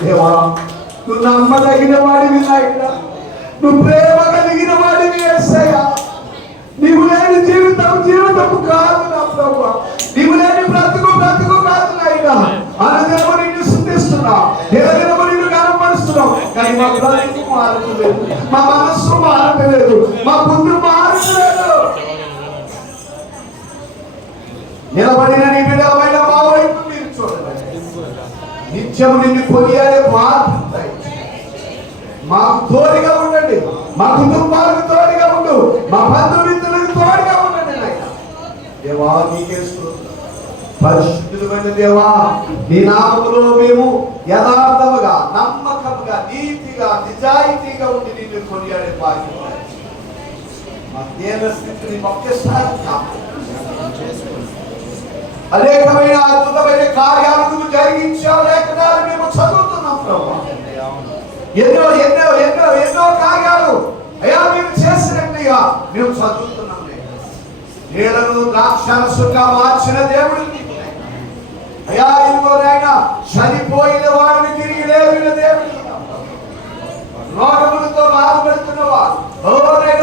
దేవా నువ్వు నమ్మదగిన వాడివి నాయన నువ్వు ప్రేమ కలిగిన వాడివి ఎస్సయ్యా నీవు లేని జీవితం జీవితము కాదు నా నీవు లేని బ్రతుకు బ్రతుకు కాదు నాయన. అనుదినము నిన్ను శుద్ధిస్తున్నా కనపరుస్తున్నాం కానీ మా బ్రతుకు మారట్లేదు మా మనస్సు మారట్లేదు మా బుద్ధి మారట్లేదు నిలబడిన నీ బిడ్డలమైన మా వైపు మీరు చూడండి. నిత్యం నిన్ను కొనియాడే మార్గం మాకు తోడుగా ఉండండి. మా కుటుంబాలకు తోడుగా ఉండు. మా బంధుమిత్రులకు తోడుగా ఉండండి దేవా నీకే పరిశుద్ధులమైన దేవా నీ నామములో మేము యథార్థముగా నమ్మ నమ్మకముగా నీతిగా నిజాయితీగా ఉండి నిన్ను కొనియాడే భాగ్యం మా దేవ స్థితిని ఒక్కసారి అనేకమైన అద్భుతమైన కార్యాలు నువ్వు జరిగించావు లేఖనాలు మేము చదువుతున్నాం ప్రభా. ఎన్నో ఎన్నో ఎన్నో ఎన్నో కార్యాలు అయ్యా మీరు చేసినట్టుగా మేము చదువుతున్నాం నీళ్ళను ద్రాక్షరసుగా మార్చిన దేవుడు అయ్యా ఇదిగో నాయన చనిపోయిన వాడిని తిరిగి లేవిన దేవుడు రోగములతో బాధపడుతున్న వారు ఓ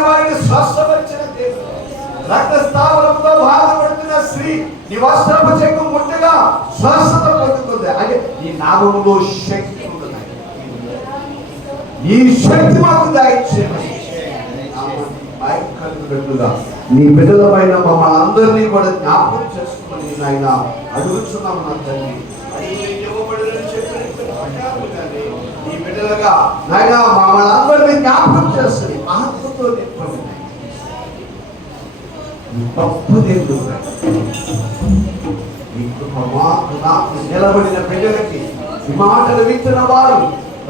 వారిని స్వస్థపరిచిన దేవుడు. రక్తస్థావరంతో బాధపడుతున్న స్త్రీ నీ వస్త్రపు చెక్కు ముట్టగా స్వస్థత పొందుతుంది అంటే నీ నామంలో శక్తి ఉంటుంది ఈ శక్తి మాకు దయచేయమని భయకరమైనట్టుగా నీ బిడ్డల పైన మమ్మల్ని అందరినీ కూడా జ్ఞాపకం చేసుకోమని నాయన అడుగుతున్నాం నా తండ్రి. నీ బిడ్డలుగా నాయన మమ్మల్ని అందరినీ జ్ఞాపకం చేస్తుంది. ఆత్మతో నింపండి. గొప్ప దేవుడు నీ నిలబడిన ప్రజలకి ఈ మాటలు వింటున్న వారు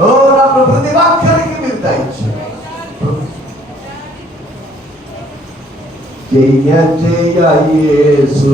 ఓ నా ప్రతి వాక్యానికి మీరు దయచేయండి. జయ జయ యేసు.